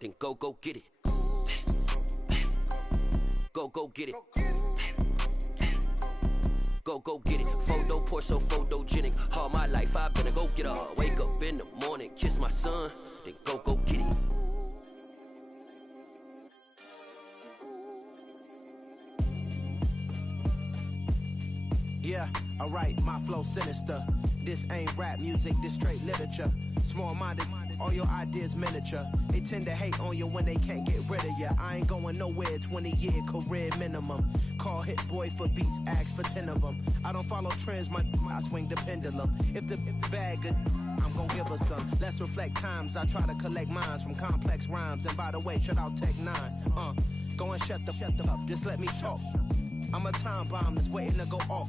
then go get it. Go get it. Go get it. Photo poor, so photogenic. All my life I've been a go getter. Wake up in the morning, kiss my son, then go get it. Yeah, alright, my flow sinister. This ain't rap music, this straight literature. Small-minded, all your ideas miniature. They tend to hate on you when they can't get rid of you. I ain't going nowhere, 20-year career minimum. Call Hit Boy for beats, ask for 10 of them. I don't follow trends, I swing the pendulum. If the bag good, I'm gon' give her some. Let's reflect times, I try to collect minds from complex rhymes. And by the way, shout out Tech 9. Go and shut the up, just let me talk. I'm a time bomb that's waiting to go off.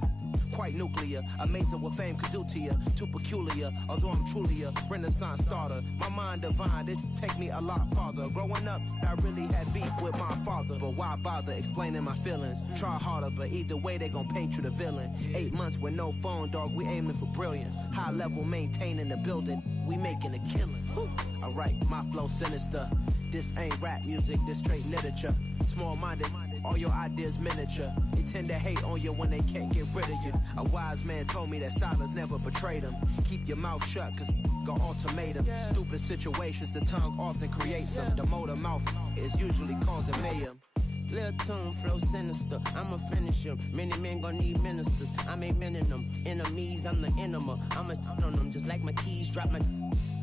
Quite nuclear, amazing what fame could do to you. Too peculiar, although I'm truly a renaissance starter. My mind divine, it take me a lot farther. Growing up, I really had beef with my father. But why bother explaining my feelings? Try harder, but either way they gon' paint you the villain. 8 months with no phone, dog, we aiming for brilliance. High level maintaining the building, we making a killing. Alright, my flow sinister. This ain't rap music, this straight literature. Small-minded, all your ideas miniature. They tend to hate on you when they can't get rid of you. A wise man told me that silence never betrayed him. Keep your mouth shut, cause got ultimatums. Stupid situations, the tongue often creates them. The motor mouth is usually causing mayhem. Lil' tune, flow sinister, I'ma finish him. Many men gon' need ministers, I'm aiming them. Enemies, I'm the enema. I'ma on them just like my keys, drop my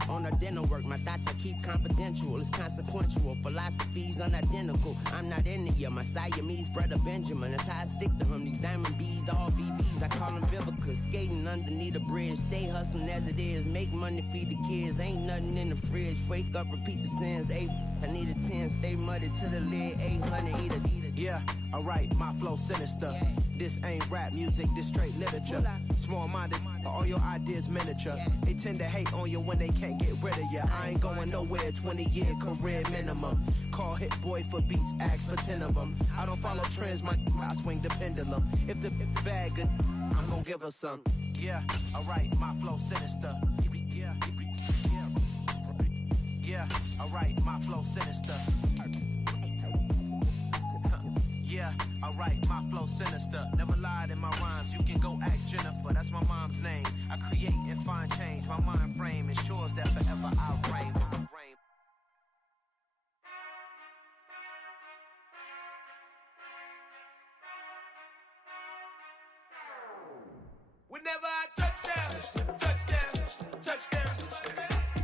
on a dinner work. My thoughts I keep confidential, it's consequential. Philosophies unidentical, I'm not in it yet. My Siamese brother Benjamin, that's how I stick to him. These diamond bees, all BBs, I call them Vivica. Skating underneath a bridge, stay hustling as it is. Make money, feed the kids, ain't nothing in the fridge. Wake up, repeat the sins, I need a 10, stay muddy to the lid, 800, eat a. Yeah, alright, my flow sinister. This ain't rap music, this straight literature. Small-minded, all your ideas miniature. They tend to hate on you when they can't get rid of you. I ain't going nowhere, 20-year career minimum. Call Hit Boy for beats, ask for 10 of them. I don't follow trends, I swing the pendulum. If the bag good, I'm gon' give her some. Yeah, alright, my flow sinister. Yeah, alright, my flow sinister. Yeah, alright, my flow sinister. Never lied in my rhymes, you can go ask Jennifer, that's my mom's name. I create and find change, my mind frame ensures that forever I reign. Whenever I touchdown, touchdown, touchdown.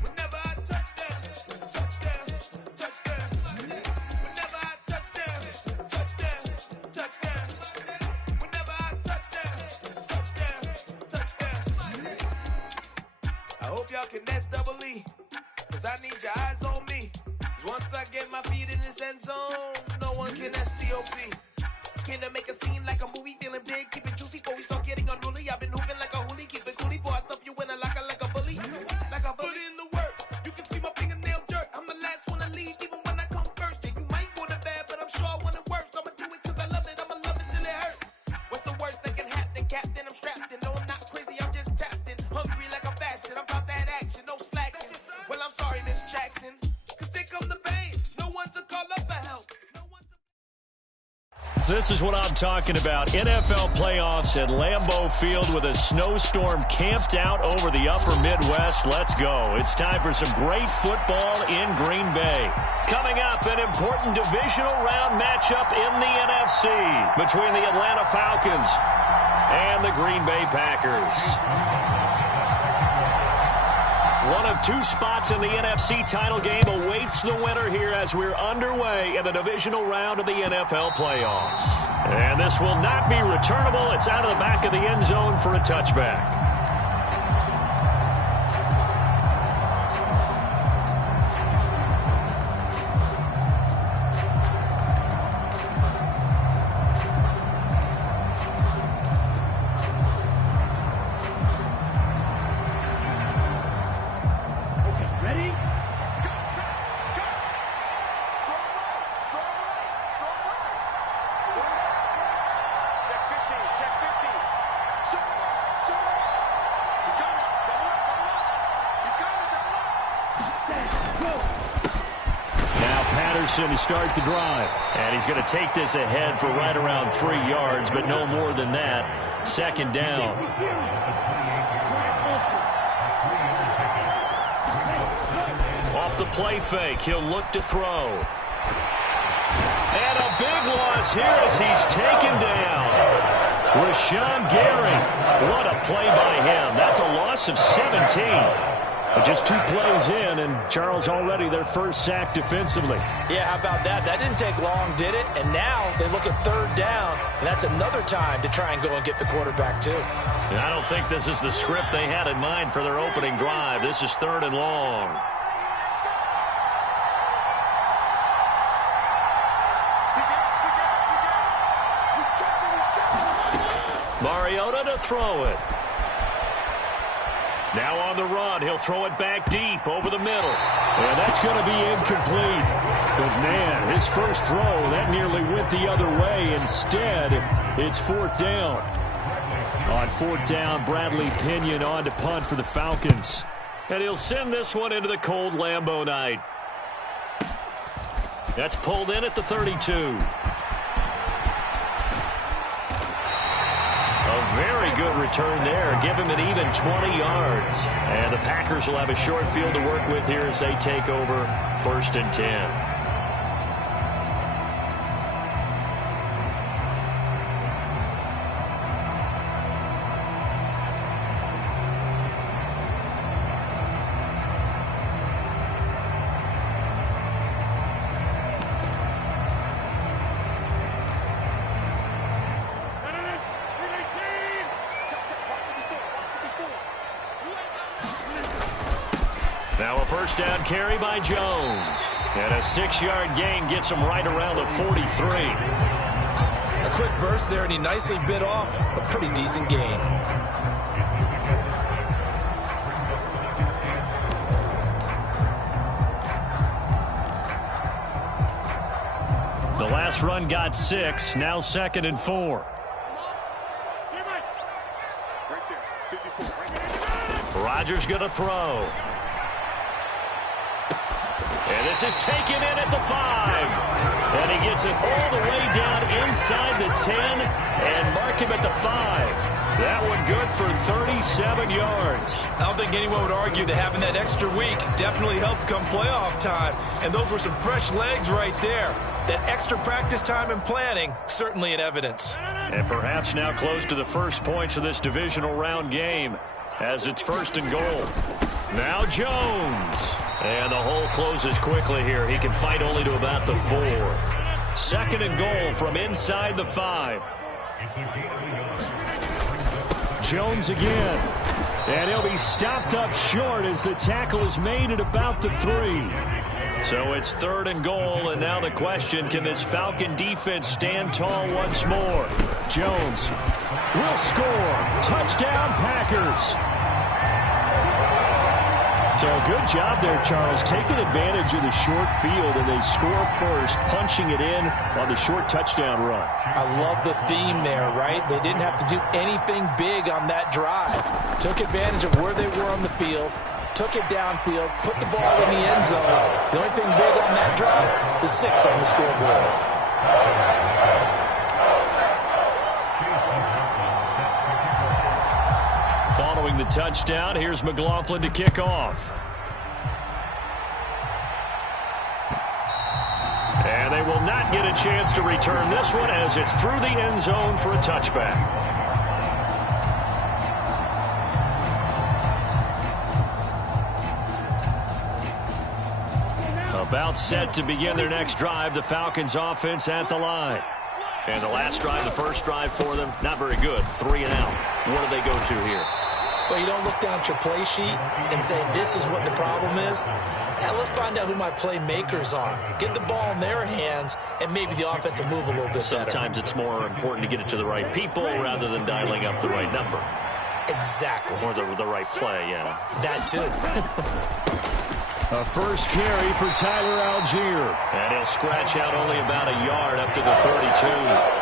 Whenever I touchdown, touchdown, touchdown. Whenever I touchdown, touchdown, touchdown. Whenever I touchdown, touchdown, touchdown. I hope y'all can nest double E, cause I need your eyes on me. Cause once I get my feet in this end zone, no one can STOP. Can I make a scene like a movie, feeling big, keep it juicy before we start getting unruly. I've been hooping like a hoolie, keep it coolie before I stuff you in a locker like a bully. Like a bully. Put in the work, you can see my fingernail dirt. I'm the last one to leave, even when I come first. And you might want it bad, but I'm sure I want it worse. I'ma do it cause I love it, I'ma love it till it hurts. What's the worst that can happen, Captain? I'm strapped in, no I'm not crazy, I'm just tapped in. Hungry like I'm fasting, I'm about that action, no slacking. Well I'm sorry, Miss Jackson, cause here come the pain. No one to call up for help. This is what I'm talking about. NFL playoffs at Lambeau Field with a snowstorm camped out over the upper Midwest. Let's go. It's time for some great football in Green Bay. Coming up, an important divisional round matchup in the NFC between the Atlanta Falcons and the Green Bay Packers. One of two spots in the NFC title game awaits the winner here as we're underway in the divisional round of the NFL playoffs. And this will not be returnable. It's out of the back of the end zone for a touchback. Patterson to start the drive. And he's going to take this ahead for right around 3 yards, but no more than that. Second down. Off the play fake, he'll look to throw. And a big loss here as he's taken down. Rashawn Gary. What a play by him. That's a loss of 17. But just 2 plays in, and Charles already their first sack defensively. Yeah, how about that? That didn't take long, did it? And now they look at third down, and that's another time to try and go and get the quarterback, too. And I don't think this is the script they had in mind for their opening drive. This is 3rd and long. Mariota to throw it. Now on the run, he'll throw it back deep over the middle. And that's going to be incomplete. But, man, his first throw, that nearly went the other way. Instead, it's 4th down. On 4th down, Bradley Pinion on to punt for the Falcons. And he'll send this one into the cold Lambeau night. That's pulled in at the 32. Very good return there. Give him an even 20 yards. And the Packers will have a short field to work with here as they take over 1st and 10. Now a first down carry by Jones. And a 6-yard gain gets him right around the 43. A quick burst there, and he nicely bit off a pretty decent gain. The last run got 6. Now 2nd and 4. Rodgers going to throw. And this is taken in at the 5. And he gets it all the way down inside the 10 and mark him at the 5. That one good for 37 yards. I don't think anyone would argue that having that extra week definitely helps come playoff time. And those were some fresh legs right there. That extra practice time and planning, certainly in evidence. And perhaps now close to the first points of this divisional round game as it's 1st and goal. Now Jones. And the hole closes quickly here. He can fight only to about the 4. 2nd and goal from inside the 5. Jones again. And he'll be stopped up short as the tackle is made at about the 3. So it's 3rd and goal, and now the question, can this Falcon defense stand tall once more? Jones will score. Touchdown, Packers. So a good job there, Charles, taking advantage of the short field, and they score first, punching it in on the short touchdown run. I love the theme there, right? They didn't have to do anything big on that drive. Took advantage of where they were on the field, took it downfield, put the ball in the end zone. The only thing big on that drive, the 6 on the scoreboard. Following the touchdown, here's McLaughlin to kick off. And they will not get a chance to return this one as it's through the end zone for a touchback. About set to begin their next drive, the Falcons offense at the line. And the last drive, the first drive for them, not very good. 3 and out. What do they go to here? Well, you don't look down at your play sheet and say, this is what the problem is. Now let's find out who my playmakers are. Get the ball in their hands, and maybe the offense will move a little bit better. Sometimes it's more important to get it to the right people rather than dialing up the right number. Exactly. Or the right play, yeah. That too. A first carry for Tyler Algier. And he'll scratch out only about a yard up to the 32.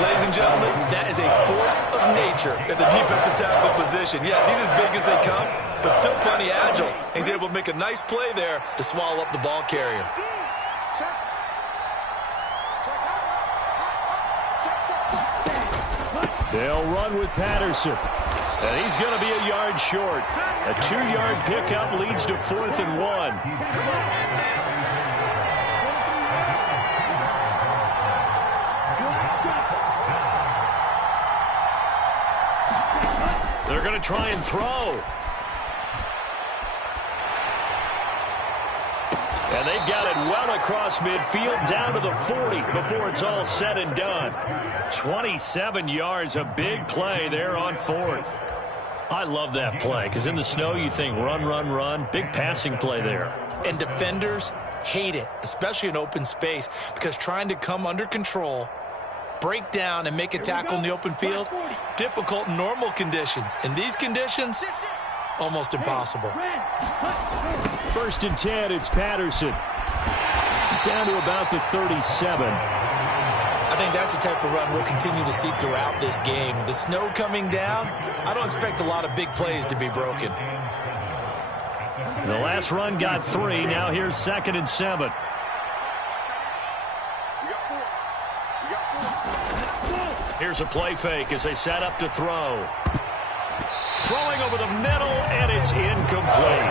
Ladies and gentlemen, that is a force of nature at the defensive tackle position. Yes, he's as big as they come, but still plenty agile. He's able to make a nice play there to swallow up the ball carrier. They'll run with Patterson. And he's going to be a yard short. A 2-yard pickup leads to 4th and 1. They're going to try and throw. And they've got it well across midfield down to the 40 before it's all said and done. 27 yards, a big play there on 4th. I love that play because in the snow you think run, run, run. Big passing play there. And defenders hate it, especially in open space, because trying to come under control, break down, and make a tackle in the open field, difficult in normal conditions. In these conditions, almost impossible. 1st and 10, it's Patterson. Down to about the 37. I think that's the type of run we'll continue to see throughout this game. The snow coming down, I don't expect a lot of big plays to be broken. The last run got 3. Now here's 2nd and 7. Here's a play fake as they set up to throw. Throwing over the middle, and it's incomplete.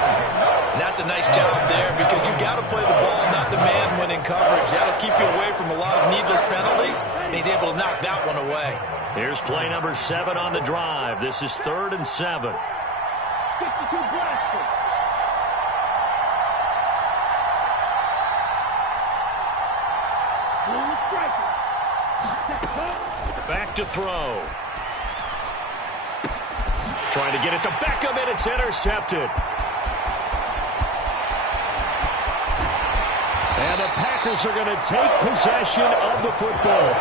And that's a nice job there because you got to play the ball, not the man when in coverage. That'll keep you away from a lot of needless penalties, and he's able to knock that one away. Here's play number 7 on the drive. This is 3rd and 7. Back to throw. Trying to get it to Beckham, and it's intercepted. And the Packers are going to take possession of the football.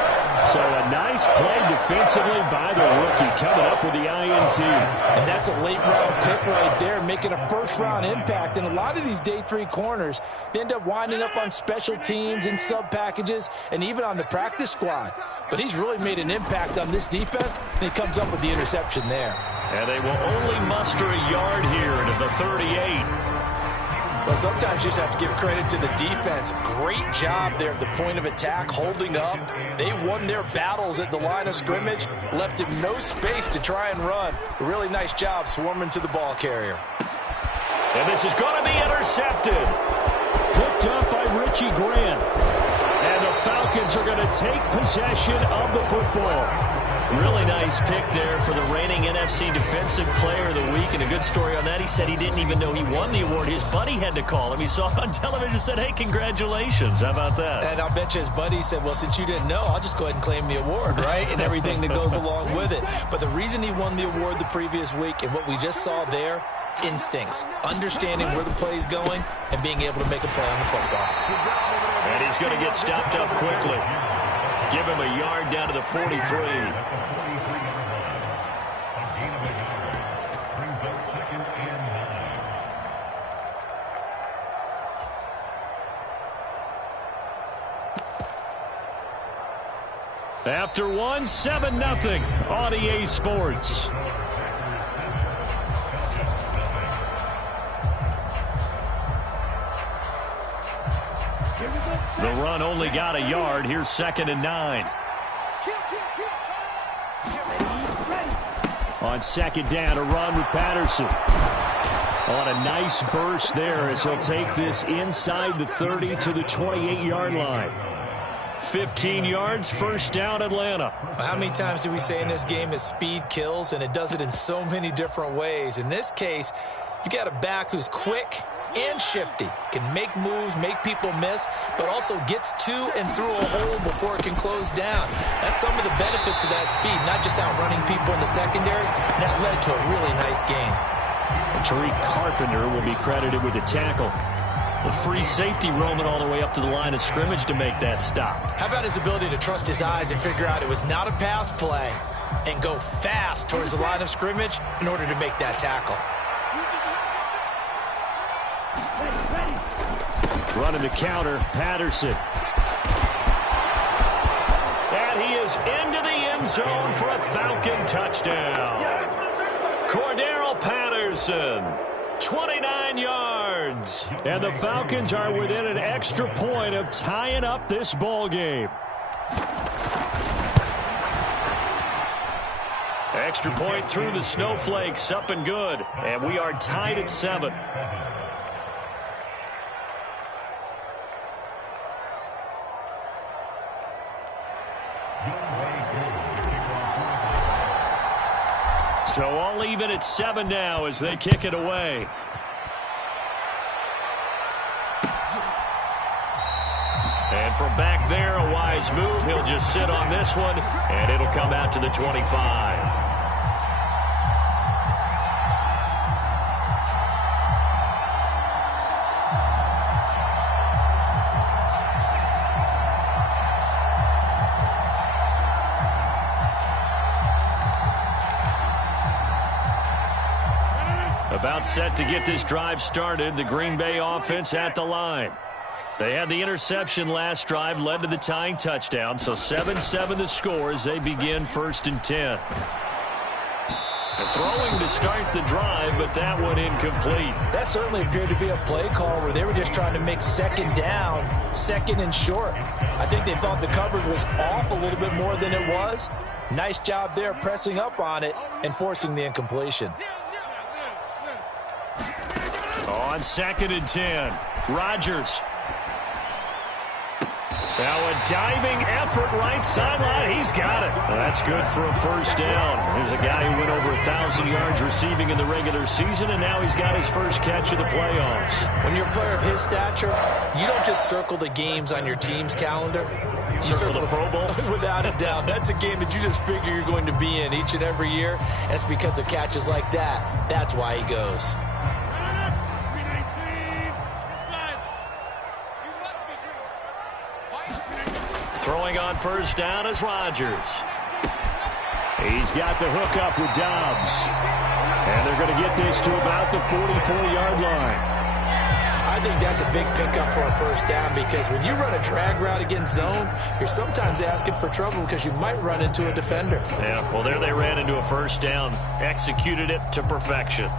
So a nice play defensively by the rookie coming up with the INT. And that's a late-round pick right there, making a first-round impact. And a lot of these day 3 corners, they end up winding up on special teams and sub-packages and even on the practice squad. But he's really made an impact on this defense, and he comes up with the interception there. And they will only muster a yard here to the 38. Well, sometimes you just have to give credit to the defense. Great job there at the point of attack, holding up. They won their battles at the line of scrimmage, left him no space to try and run. A really nice job swarming to the ball carrier. And this is going to be intercepted. Picked up by Richie Grant. And the Falcons are going to take possession of the football. Really nice pick there for the reigning NFC Defensive Player of the Week. And a good story on that. He said he didn't even know he won the award. His buddy had to call him. He saw it on television and said, hey, congratulations. How about that? And I'll bet you his buddy said, well, since you didn't know, I'll just go ahead and claim the award, right? And everything that goes along with it. But the reason he won the award the previous week and what we just saw there, instincts, understanding where the play is going and being able to make a play on the football. And he's going to get stopped up quickly. Give him a yard down to the 43. After 1, 7-0 on EA Sports. The run only got a yard. Here's 2nd and 9. On 2nd down, a run with Patterson. On a nice burst there as he'll take this inside the 30 to the 28-yard line. 15 yards, 1st down, Atlanta. How many times do we say in this game that speed kills, and it does it in so many different ways? In this case, you got a back who's quick and shifty, can make moves, make people miss, but also gets to and through a hole before it can close down. That's some of the benefits of that speed, not just outrunning people in the secondary. That led to a really nice game. Tariq Carpenter will be credited with the tackle. The free safety roaming all the way up to the line of scrimmage to make that stop. How about his ability to trust his eyes and figure out it was not a pass play and go fast towards the line of scrimmage in order to make that tackle? Running the counter, Patterson. And he is into the end zone for a Falcon touchdown. Cordero Patterson 29 yards. And the Falcons are within an extra point of tying up this ball game. Extra point through the snowflakes, up and good. And we are tied at 7. So all even at 7 now as they kick it away. And from back there, a wise move. He'll just sit on this one, and it'll come out to the 25. About set to get this drive started. The Green Bay offense at the line. They had the interception last drive, led to the tying touchdown. So 7-7 the score as they begin 1st and 10. They're throwing to start the drive, but that one incomplete. That certainly appeared to be a play call where they were just trying to make second down, second and short. I think they thought the coverage was off a little bit more than it was. Nice job there pressing up on it and forcing the incompletion. On 2nd and 10, Rodgers. Now a diving effort right sideline. He's got it. Well, that's good for a first down. There's a guy who went over 1,000 yards receiving in the regular season, and now he's got his first catch of the playoffs. When you're a player of his stature, you don't just circle the games on your team's calendar. You circle the Pro Bowl? Without a doubt. That's a game that you just figure you're going to be in each and every year. That's because of catches like that. That's why he goes. Throwing on first down is Rodgers. He's got the hook up with Dobbs. And they're going to get this to about the 44-yard line. I think that's a big pickup for a first down because when you run a drag route against zone, you're sometimes asking for trouble because you might run into a defender. Yeah, well, there they ran into a first down. Executed it to perfection.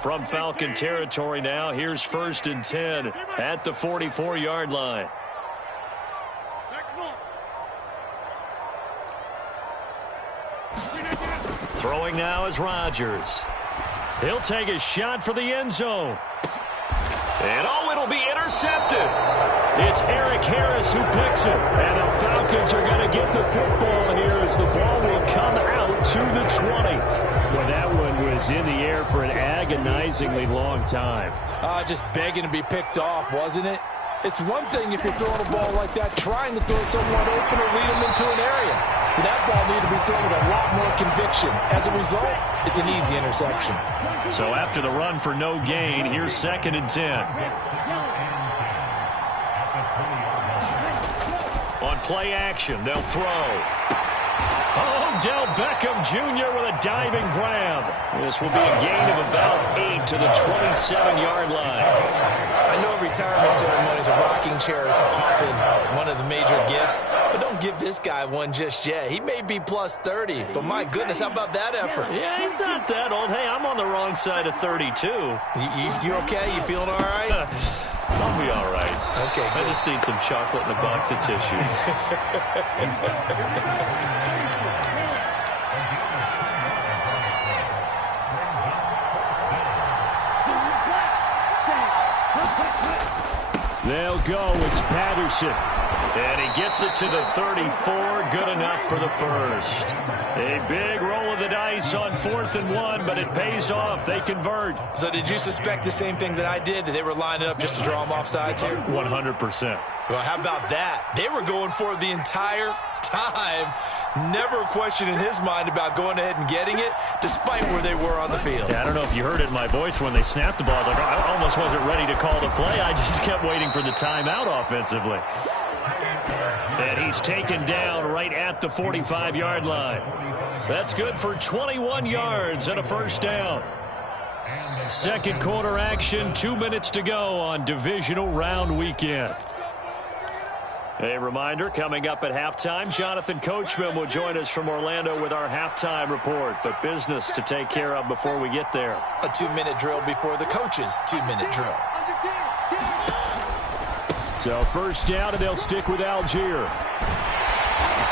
From Falcon territory now, here's 1st and 10 at the 44-yard line. Throwing now is Rodgers. He'll take a shot for the end zone. And it'll be intercepted. It's Eric Harris who picks it. And the Falcons are going to get the football here as the ball will come out to the 20. Well, that one was in the air for an agonizingly long time. Just begging to be picked off, wasn't it? It's one thing if you're throwing a ball like that, trying to throw someone open or lead them into an area. But that ball needed to be thrown with a lot more conviction. As a result, it's an easy interception. So after the run for no gain, here's 2nd and 10. On play action, they'll throw. Odell Beckham Jr. with a diving grab. This will be a gain of about 8 to the 27-yard line. I know retirement ceremonies, a rocking chair is often one of the major gifts, but don't give this guy one just yet. He may be plus 30, but my goodness, how about that effort? Yeah, he's not that old. Hey, I'm on the wrong side of 32. You okay? You feeling all right? I'll be all right. Okay, good. I just need some chocolate and a box of tissues. They'll go. It's Patterson. And he gets it to the 34. Good enough for the first. A big roll of the dice on 4th and 1, but it pays off. They convert. So did you suspect the same thing that I did, that they were lining up just to draw them off sides here? 100%. Well, how about that? They were going for it the entire time. Never a question in his mind about going ahead and getting it, despite where they were on the field. Yeah, I don't know if you heard it in my voice when they snapped the ball. I was like, I almost wasn't ready to call the play. I just kept waiting for the timeout offensively. And he's taken down right at the 45-yard line. That's good for 21 yards and a first down. Second quarter action, 2 minutes to go on divisional round weekend. A reminder, coming up at halftime, Jonathan Coachman will join us from Orlando with our halftime report. But business to take care of before we get there. A 2-minute drill before the coach's 2-minute drill. So first down, and they'll stick with Algier.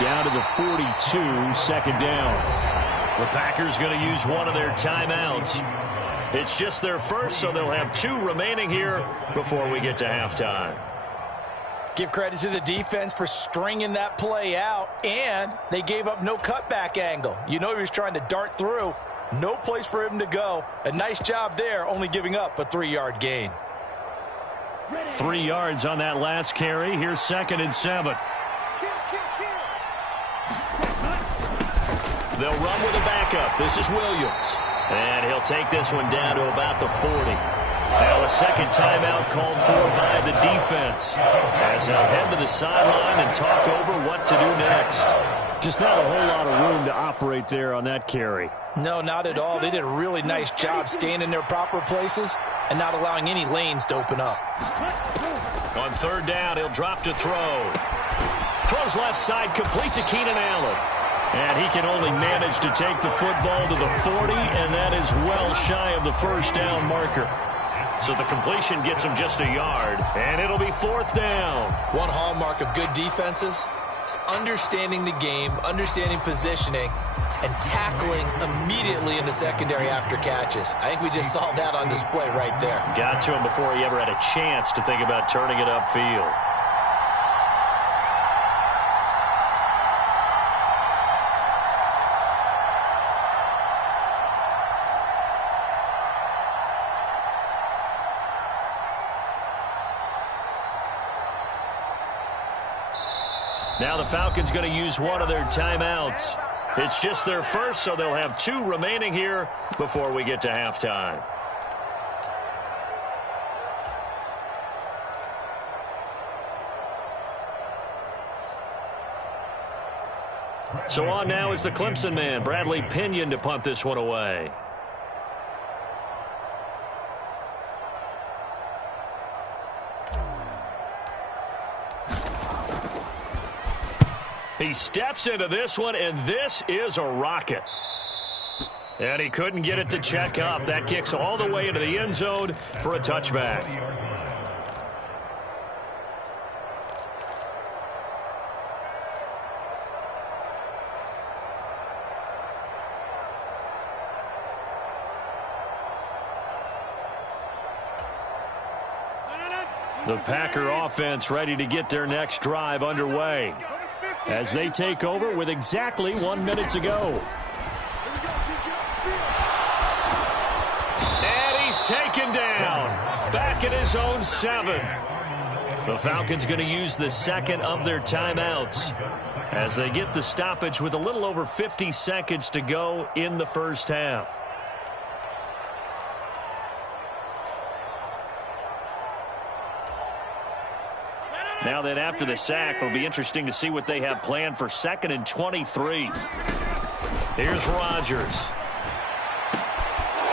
Down to the 42, second down. The Packers going to use one of their timeouts. It's just their first, so they'll have 2 remaining here before we get to halftime. Give credit to the defense for stringing that play out, and they gave up no cutback angle. You know he was trying to dart through. No place for him to go. A nice job there, only giving up a 3-yard gain. 3 yards on that last carry. Here's 2nd and 7. They'll run with a backup. This is Williams. And he'll take this one down to about the 40. Now a second timeout called for by the defense, as they'll head to the sideline and talk over what to do next. Just not a whole lot of room to operate there on that carry. No, not at all. They did a really nice job staying in their proper places and not allowing any lanes to open up. On 3rd down, he'll drop to throw. Throws left side, complete to Keenan Allen. And he can only manage to take the football to the 40, and that is well shy of the first down marker. So the completion gets him just a yard, and it'll be 4th down. One hallmark of good defenses is understanding the game, understanding positioning, and tackling immediately in the secondary after catches. I think we just saw that on display right there. Got to him before he ever had a chance to think about turning it upfield. Now the Falcons going to use one of their timeouts. It's just their first, so they'll have 2 remaining here before we get to halftime. So on now is the Clemson man, Bradley Pinion, to punt this one away. He steps into this one, and this is a rocket. And he couldn't get it to check up. That kicks all the way into the end zone for a touchback. The Packer offense ready to get their next drive underway, as they take over with exactly 1 minute to go. And he's taken down, back at his own 7. The Falcons going to use the second of their timeouts as they get the stoppage with a little over 50 seconds to go in the first half. Now then, after the sack, it'll be interesting to see what they have planned for 2nd and 23. Here's Rodgers.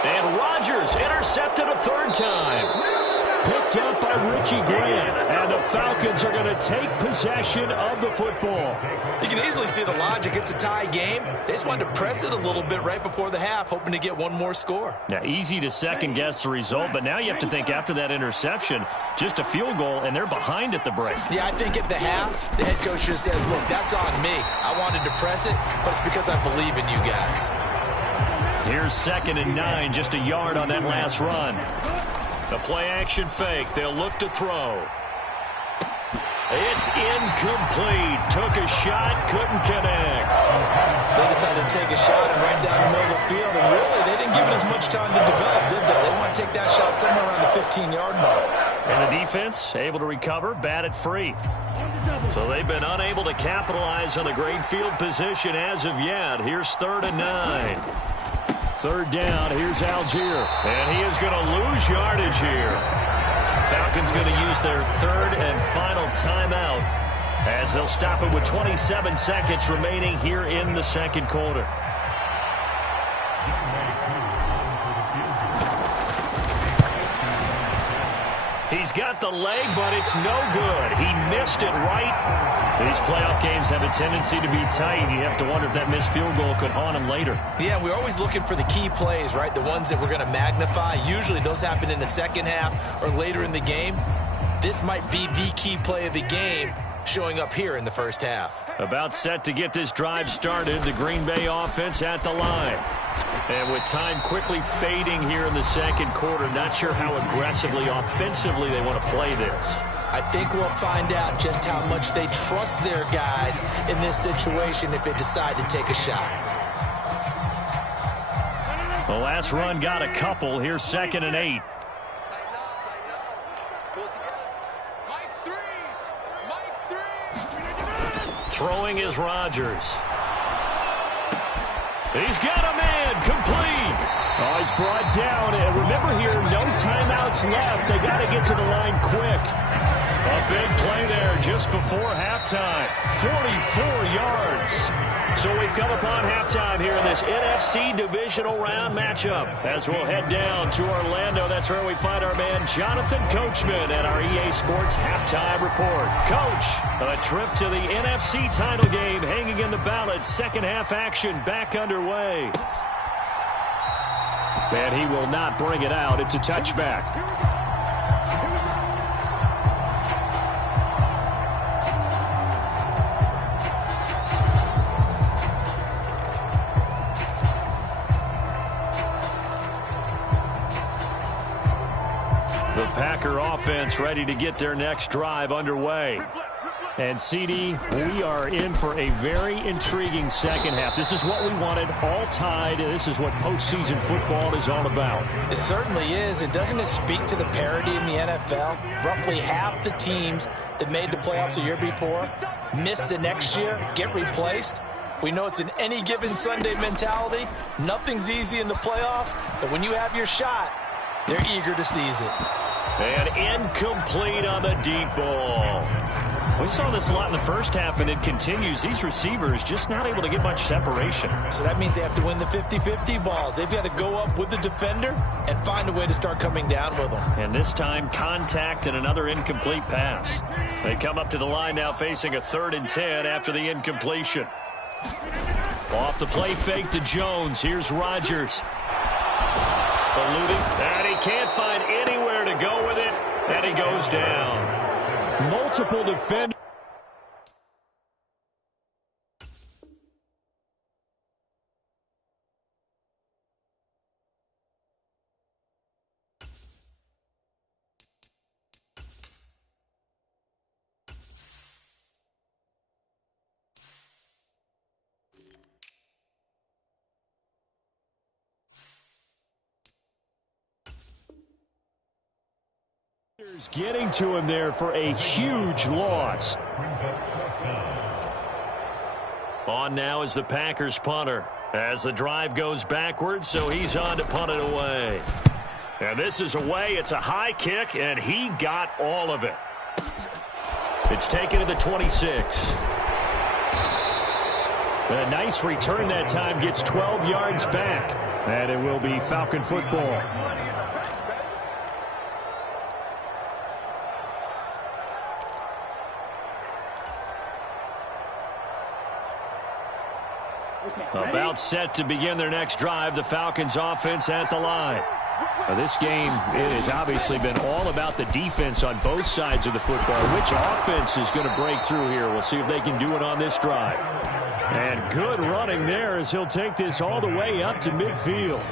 And Rodgers intercepted a 3rd time. Picked up by Richie Grant. And the Falcons are going to take possession of the football. You can easily see the logic. It's a tie game. They just wanted to press it a little bit right before the half, hoping to get one more score. Now, easy to second-guess the result, but now you have to think after that interception, just a field goal, and they're behind at the break. Yeah, I think at the half, the head coach just says, look, that's on me. I wanted to press it, but it's because I believe in you guys. Here's 2nd and 9, just a yard on that last run. The play-action fake. They'll look to throw. It's incomplete. Took a shot, couldn't connect. They decided to take a shot and ran down the middle of the field, and really, they didn't give it as much time to develop, did they? They want to take that shot somewhere around the 15-yard mark. And the defense able to recover, batted free. So they've been unable to capitalize on a great field position as of yet. Here's 3rd and 9. 3rd down, here's Algier. And he is going to lose yardage here. Falcons going to use their 3rd and final timeout as they'll stop it with 27 seconds remaining here in the 2nd quarter. He's got the leg, but it's no good. He missed it right. These playoff games have a tendency to be tight. You have to wonder if that missed field goal could haunt him later. Yeah, we're always looking for the key plays, right? The ones that we're going to magnify. Usually those happen in the second half or later in the game. This might be the key play of the game showing up here in the first half. About set to get this drive started, the Green Bay offense at the line. And with time quickly fading here in the second quarter, not sure how aggressively, offensively they want to play this. I think we'll find out just how much they trust their guys in this situation if they decide to take a shot. The last run got a couple. Here's 2nd and 8. Throwing is Rodgers. He's got a man, complete. Oh, he's brought down. And remember here, no timeouts left. They got to get to the line quick. A big play there just before halftime. 44 yards. So we've come upon halftime here in this NFC divisional round matchup. As we'll head down to Orlando, that's where we find our man Jonathan Coachman at our EA Sports Halftime Report. Coach, a trip to the NFC title game hanging in the balance. Second half action back underway. And he will not bring it out. It's a touchback. The Packer offense ready to get their next drive underway. And, CD, we are in for a very intriguing second half. This is what we wanted, all tied. This is what postseason football is all about. It certainly is. And doesn't it speak to the parity in the NFL? Roughly half the teams that made the playoffs the year before miss the next year, get replaced. We know it's an any given Sunday mentality. Nothing's easy in the playoffs, but when you have your shot, they're eager to seize it. And incomplete on the deep ball. We saw this a lot in the first half, and it continues. These receivers just not able to get much separation. So that means they have to win the 50-50 balls. They've got to go up with the defender and find a way to start coming down with them. And this time, contact and another incomplete pass. They come up to the line now facing a 3rd and 10 after the incompletion. Off the play fake to Jones. Here's Rodgers. Eluding, and he can't find anywhere to go with it, and he goes down. Multiple defenders. Getting to him there for a huge loss. On now is the Packers punter as the drive goes backwards, so he's on to punt it away. And this is away. It's a high kick, and he got all of it. It's taken to the 26. A nice return that time, gets 12 yards back. And it will be Falcon football. About set to begin their next drive, the Falcons offense at the line. Now this game, it has obviously been all about the defense on both sides of the football. Which offense is going to break through here? We'll see if they can do it on this drive. And good running there as he'll take this all the way up to midfield.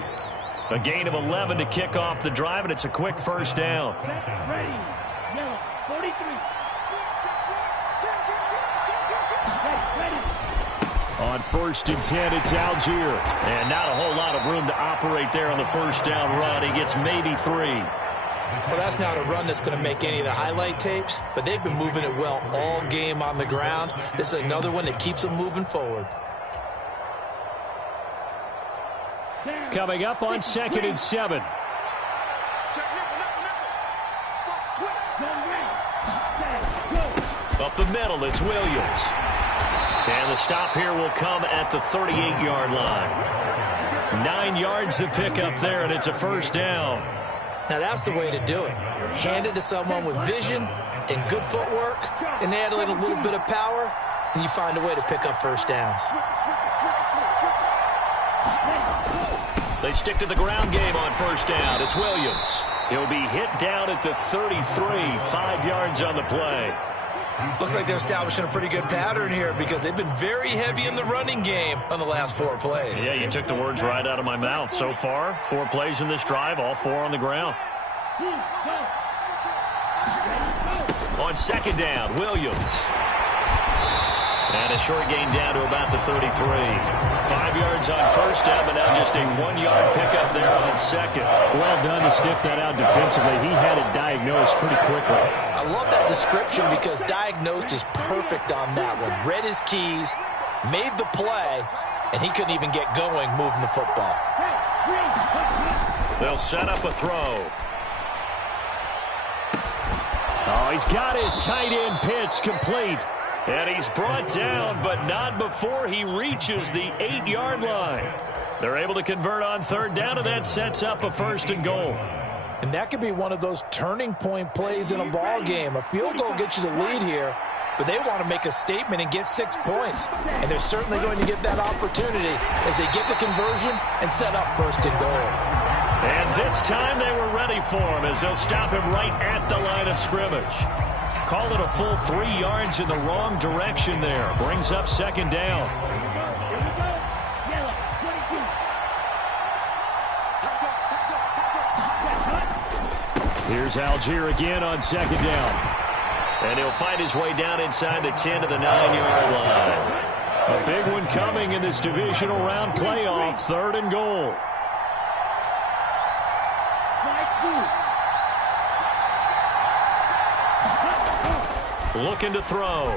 A gain of 11 to kick off the drive, and it's a quick first down. On 1st and 10, it's Algier. And not a whole lot of room to operate there on the first down run. He gets maybe 3. Well, that's not a run that's going to make any of the highlight tapes, but they've been moving it well all game on the ground. This is another one that keeps them moving forward. Coming up on 2nd and 7. Up the middle, it's Williams. And the stop here will come at the 38-yard line. 9 yards to pick up there, and it's a first down. Now that's the way to do it. Hand it to someone with vision and good footwork, and add in a little bit of power, and you find a way to pick up first downs. They stick to the ground game on first down. It's Williams. He'll be hit down at the 33, 5 yards on the play. Looks like they're establishing a pretty good pattern here because they've been very heavy in the running game on the last 4 plays. Yeah, you took the words right out of my mouth. So far, 4 plays in this drive, all 4 on the ground. On second down, Williams. And a short gain down to about the 33. 5 yards on first down, but now just a 1-yard pickup there on second. Well done to sniff that out defensively. He had it diagnosed pretty quickly. I love that description because diagnosed is perfect on that one. Read his keys, made the play, and he couldn't even get going moving the football. They'll set up a throw. Oh, he's got his tight end pitch complete. And he's brought down, but not before he reaches the 8-yard line. They're able to convert on third down, and that sets up a 1st and goal. And that could be one of those turning point plays in a ball game. A field goal gets you the lead here, but they want to make a statement and get 6 points. And they're certainly going to get that opportunity as they get the conversion and set up 1st and goal. And this time they were ready for him as they'll stop him right at the line of scrimmage. Call it a full 3 yards in the wrong direction there. Brings up second down. Here's Algier again on second down. And he'll find his way down inside the 10 to the 9-yard line. A big one coming in this divisional round playoff. 3rd and goal. Looking to throw.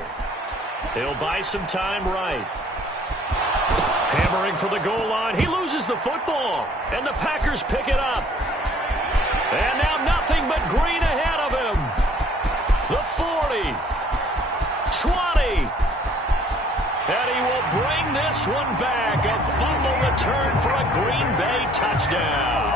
He'll buy some time right. Hammering for the goal line. He loses the football. And the Packers pick it up. And now nothing but green ahead of him. The 40. 20. And he will bring this one back. A fumble return for a Green Bay touchdown.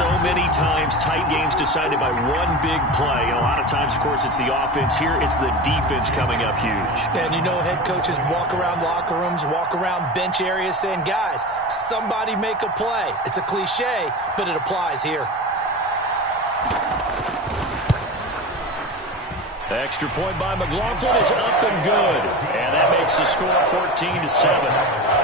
So many times tight games decided by one big play. And a lot of times, of course, it's the offense. Here, it's the defense coming up huge. And you know head coaches walk around locker rooms, walk around bench areas saying, guys, somebody make a play. It's a cliche, but it applies here. The extra point by McLaughlin is up and good. And that makes the score 14-7.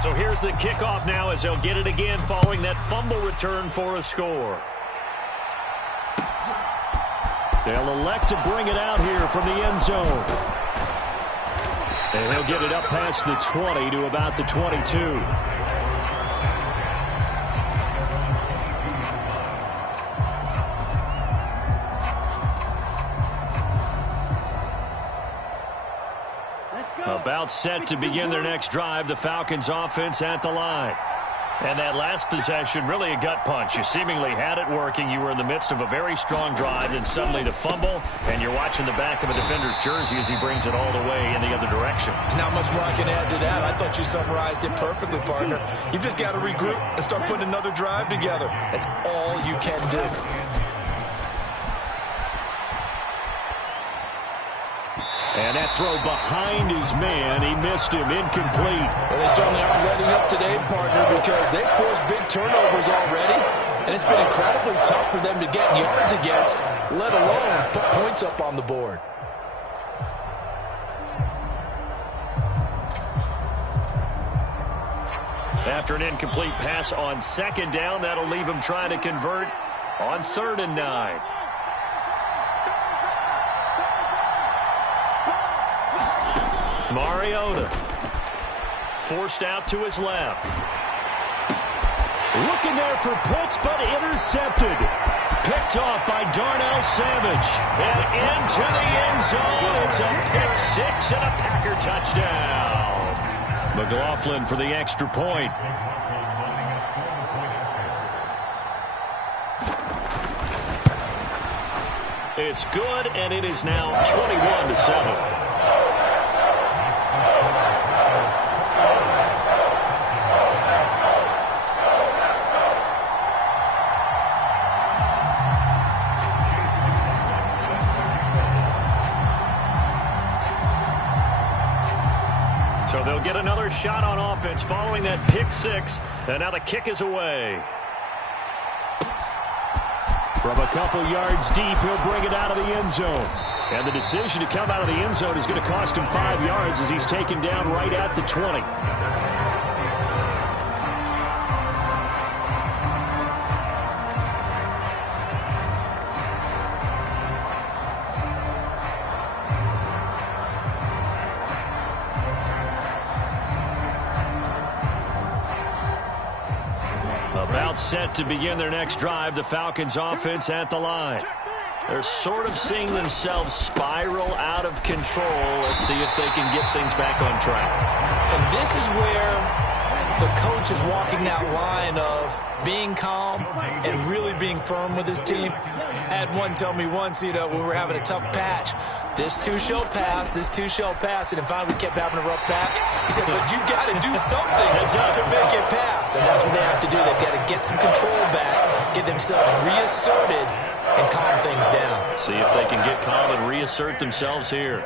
So here's the kickoff now as they'll get it again following that fumble return for a score. They'll elect to bring it out here from the end zone. And he'll get it up past the 20 to about the 22. About set to begin their next drive, the Falcons offense at the line. And that last possession, really a gut punch. You seemingly had it working. You were in the midst of a very strong drive, and suddenly the fumble, and you're watching the back of a defender's jersey as he brings it all the way in the other direction. There's not much more I can add to that. I thought you summarized it perfectly, partner. You've just got to regroup and start putting another drive together. That's all you can do. And that throw behind his man, he missed him, incomplete. Well, they certainly aren't letting up today, partner, because they've forced big turnovers already, and it's been incredibly tough for them to get yards against, let alone put points up on the board. After an incomplete pass on second down, that'll leave him trying to convert on 3rd and 9. Mariota forced out to his left. Looking there for Pitts, but intercepted. Picked off by Darnell Savage. And into the end zone. It's a pick 6 and a Packer touchdown. McLaughlin for the extra point. It's good, and it is now 21-7. So they'll get another shot on offense following that pick six. And now the kick is away. From a couple yards deep, he'll bring it out of the end zone. And the decision to come out of the end zone is going to cost him 5 yards as he's taken down right at the 20. About set to begin their next drive, the Falcons offense at the line. They're sort of seeing themselves spiral out of control. Let's see if they can get things back on track. And this is where the coach is walking that line of being calm and really being firm with his team. I had one tell me once, when we were having a tough patch, this too shall pass, this too shall pass. And finally we kept having a rough patch. He said, but you got to do something to make it pass. And that's what they have to do. They've got to get some control back, get themselves reasserted, and calm things down. See if they can get calm and reassert themselves here.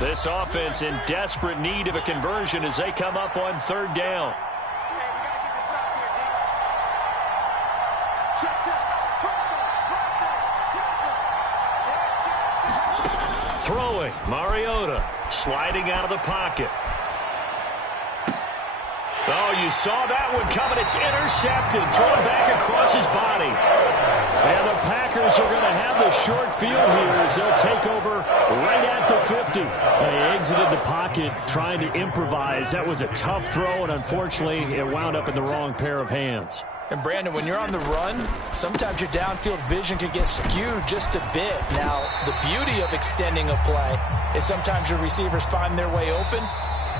This offense in desperate need of a conversion as they come up on third down. Throwing, Mariota sliding out of the pocket. Oh, you saw that one coming. It's intercepted. Thrown back across his body. And the Packers are going to have the short field here as they'll take over right at the 50. They exited the pocket trying to improvise. That was a tough throw, and unfortunately, it wound up in the wrong pair of hands. And, Brandon, when you're on the run, sometimes your downfield vision can get skewed just a bit. Now, the beauty of extending a play is sometimes your receivers find their way open,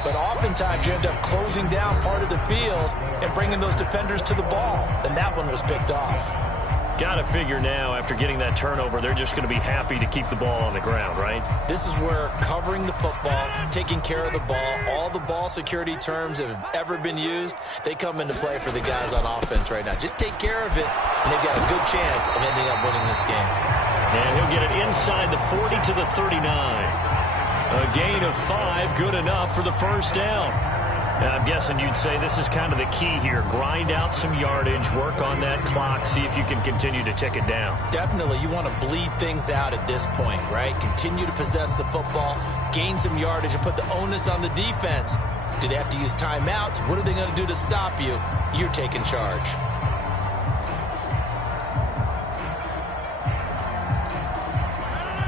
but oftentimes you end up closing down part of the field and bringing those defenders to the ball. And that one was picked off. Got to figure now, after getting that turnover, they're just going to be happy to keep the ball on the ground, right? This is where covering the football, taking care of the ball, all the ball security terms that have ever been used, they come into play for the guys on offense right now. Just take care of it, and they've got a good chance of ending up winning this game. And he'll get it inside the 40 to the 39. A gain of 5, good enough for the first down. Now, I'm guessing you'd say this is kind of the key here. Grind out some yardage, work on that clock, see if you can continue to tick it down. Definitely. You want to bleed things out at this point, right? Continue to possess the football, gain some yardage, and put the onus on the defense. Do they have to use timeouts? What are they going to do to stop you? You're taking charge.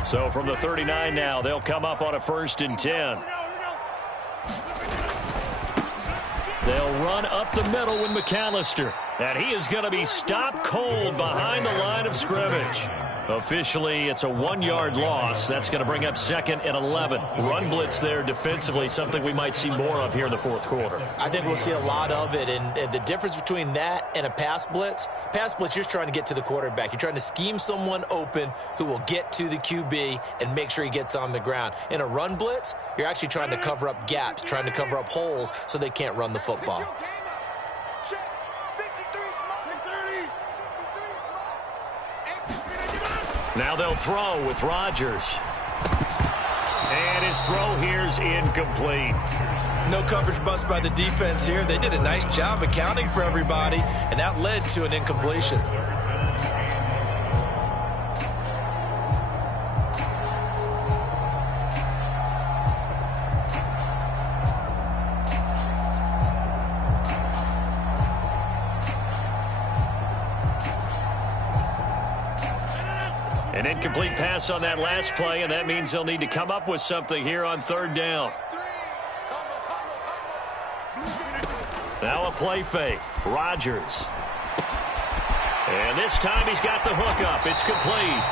So from the 39 now, they'll come up on a 1st and 10. They'll run up the middle with McAllister. And he is going to be stopped cold behind the line of scrimmage. Officially, it's a 1-yard loss. That's going to bring up 2nd and 11. Run blitz there defensively, something we might see more of here in the 4th quarter. I think we'll see a lot of it. And the difference between that and a pass blitz, you're just trying to get to the quarterback. You're trying to scheme someone open who will get to the QB and make sure he gets on the ground. In a run blitz, you're actually trying to cover up gaps, trying to cover up holes so they can't run the football. Now they'll throw with Rodgers. And his throw here's incomplete. No coverage bust by the defense here. They did a nice job accounting for everybody, and that led to an incompletion. An incomplete pass on that last play, and that means they'll need to come up with something here on 3rd down. Now a play fake. Rodgers. And this time he's got the hook up. It's complete.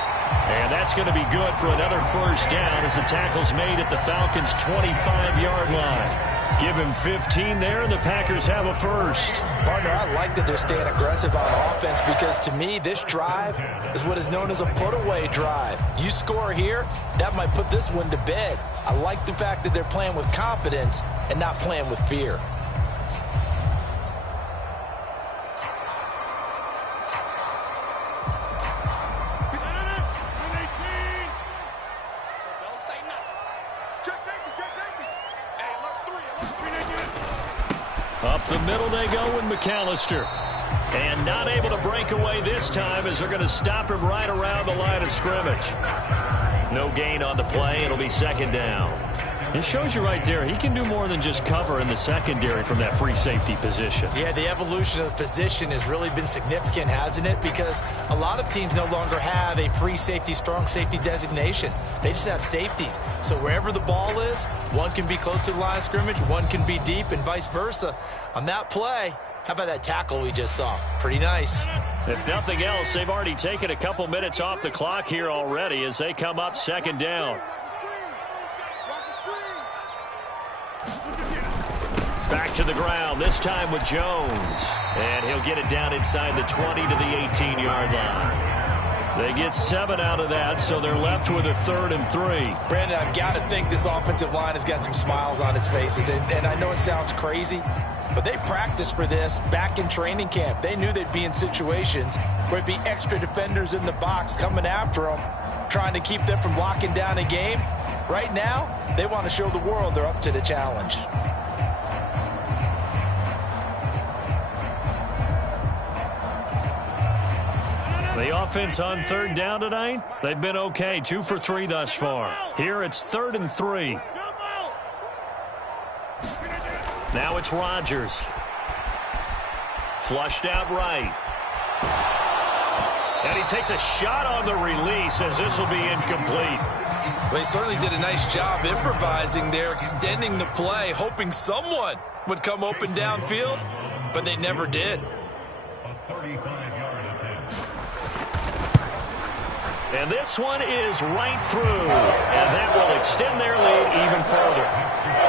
And that's going to be good for another first down as the tackle's made at the Falcons' 25-yard line. Give him 15 there, and the Packers have a first. Partner, I like that they're staying aggressive on offense because, to me, this drive is what is known as a put-away drive. You score here, that might put this one to bed. I like the fact that they're playing with confidence and not playing with fear. Up the middle they go with McAllister. And not able to break away this time as they're going to stop him right around the line of scrimmage. No gain on the play. It'll be second down. It shows you right there, he can do more than just cover in the secondary from that free safety position. Yeah, the evolution of the position has really been significant, hasn't it? Because a lot of teams no longer have a free safety, strong safety designation. They just have safeties. So wherever the ball is, one can be close to the line of scrimmage, one can be deep, and vice versa. On that play, how about that tackle we just saw? Pretty nice. If nothing else, they've already taken a couple minutes off the clock here already as they come up second down. Back to the ground, this time with Jones. And he'll get it down inside the 20 to the 18-yard line. They get 7 out of that, so they're left with a 3rd and 3. Brandon, I've got to think this offensive line has got some smiles on its faces. And I know it sounds crazy, but they practiced for this back in training camp. They knew they'd be in situations where it'd be extra defenders in the box coming after them, trying to keep them from locking down a game. Right now, they want to show the world they're up to the challenge. The offense on 3rd down tonight, they've been okay, 2 for 3 thus far. Here it's 3rd and 3. Now it's Rodgers. Flushed out right. And he takes a shot on the release as this will be incomplete. Well, he certainly did a nice job improvising there, extending the play, hoping someone would come open downfield, but they never did. And this one is right through. And that will extend their lead even further.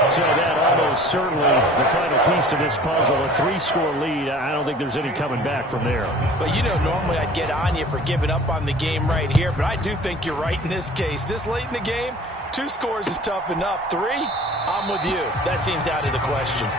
So that almost certainly the final piece to this puzzle. A 3-score lead. I don't think there's any coming back from there. But, you know, normally I'd get on you for giving up on the game right here. But I do think you're right in this case. This late in the game, 2 scores is tough enough. 3, I'm with you. That seems out of the question.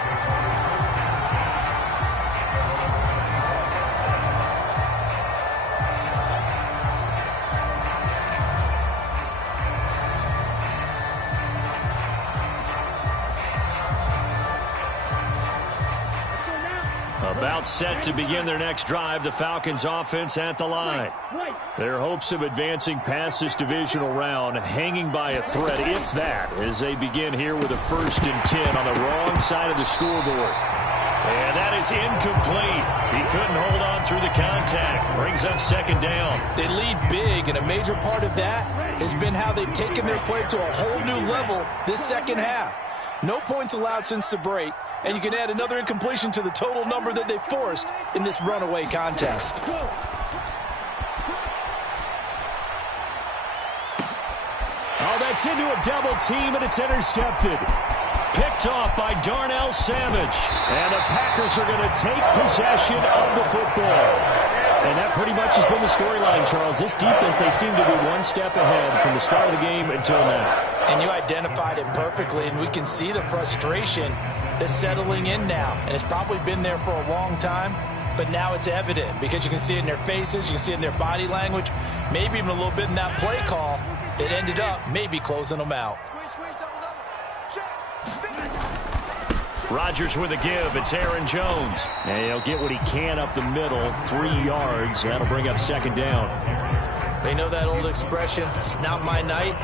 About set to begin their next drive, the Falcons offense at the line. Their hopes of advancing past this divisional round hanging by a thread, if that, as they begin here with a 1st and 10 on the wrong side of the scoreboard. And that is incomplete. He couldn't hold on through the contact. Brings up second down. They lead big, and a major part of that has been how they've taken their play to a whole new level this second half. No points allowed since the break. And you can add another incompletion to the total number that they forced in this runaway contest. Oh, that's into a double team, and it's intercepted. Picked off by Darnell Savage. And the Packers are going to take possession of the football. And that pretty much has been the storyline, Charles. This defense, they seem to be one step ahead from the start of the game until now. And you identified it perfectly, and we can see the frustration that's settling in now. And it's probably been there for a long time, but now it's evident because you can see it in their faces, you can see it in their body language, maybe even a little bit in that play call that ended up maybe closing them out. Rodgers with a give. It's Aaron Jones. And he'll get what he can up the middle, 3 yards. That'll bring up second down. They know that old expression, it's not my night.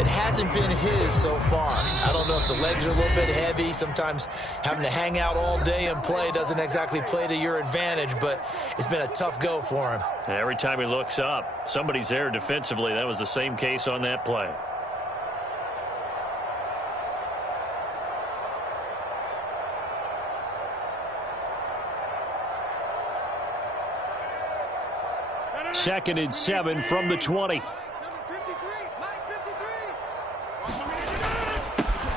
It hasn't been his so far. I don't know if the legs are a little bit heavy. Sometimes having to hang out all day and play doesn't exactly play to your advantage, but it's been a tough go for him. And every time he looks up, somebody's there defensively. That was the same case on that play. 2nd and 7 from the 20.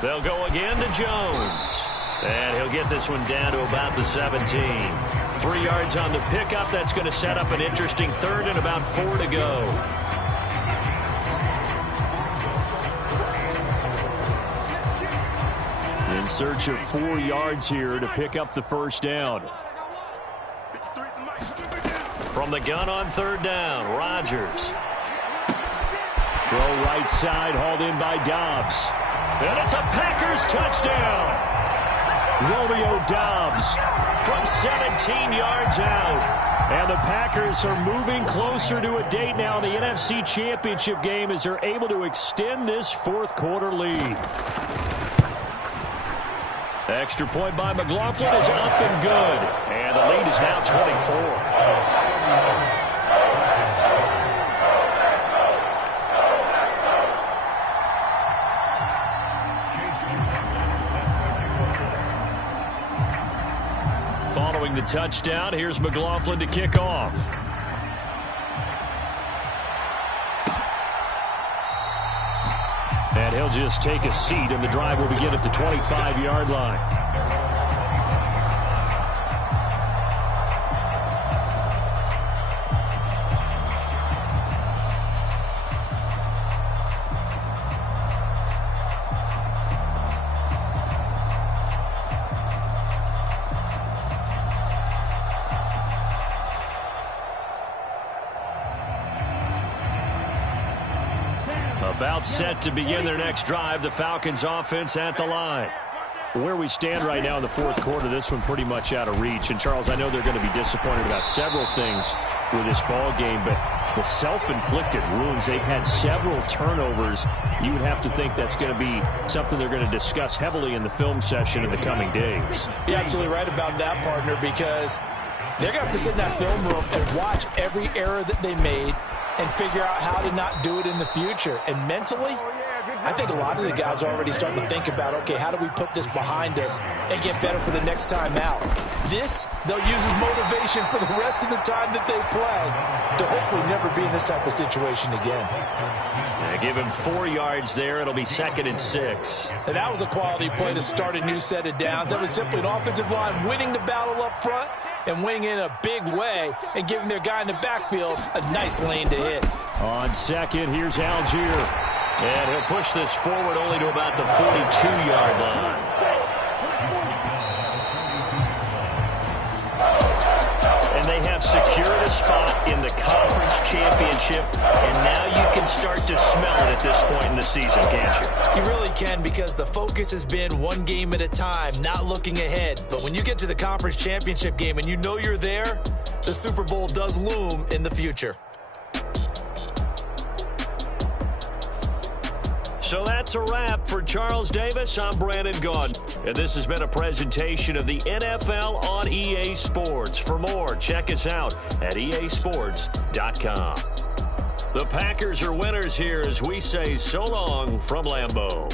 They'll go again to Jones. And he'll get this one down to about the 17. 3 yards on the pickup. That's going to set up an interesting 3rd and about 4 to go. In search of 4 yards here to pick up the 1st down. From the gun on 3rd down, Rodgers. Throw right side, hauled in by Dobbs. And it's a Packers touchdown. Romeo Dobbs from 17 yards out. And the Packers are moving closer to a date now in the NFC Championship game as they're able to extend this 4th quarter lead. Extra point by McLaughlin is up and good. And the lead is now 24. Following the touchdown, here's McLaughlin to kick off. And he'll just take a seat, and the drive will begin at the 25-yard line. About set to begin their next drive, the Falcons offense at the line. Where we stand right now in the 4th quarter, this one pretty much out of reach. And, Charles, I know they're going to be disappointed about several things with this ball game, but the self-inflicted wounds, they've had several turnovers. You would have to think that's going to be something they're going to discuss heavily in the film session in the coming days. You're absolutely right about that, partner, because they're going to have to sit in that film room and watch every error that they made and figure out how to not do it in the future. And mentally, I think a lot of the guys are already starting to think about, okay, how do we put this behind us and get better for the next time out? This, they'll use as motivation for the rest of the time that they play to hopefully never be in this type of situation again. Give him 4 yards there. It'll be 2nd and 6. And that was a quality play to start a new set of downs. That was simply an offensive line winning the battle up front and winning in a big way and giving their guy in the backfield a nice lane to hit. On 2nd, here's Algier. And he'll push this forward only to about the 42-yard line. And they have secured a spot in the conference championship, and now you can start to smell it at this point in the season, can't you? You really can, because the focus has been one game at a time, not looking ahead. But when you get to the conference championship game and you know you're there, the Super Bowl does loom in the future. So that's a wrap for Charles Davis. I'm Brandon Gaudin, and this has been a presentation of the NFL on EA Sports. For more, check us out at easports.com. The Packers are winners here as we say so long from Lambeau.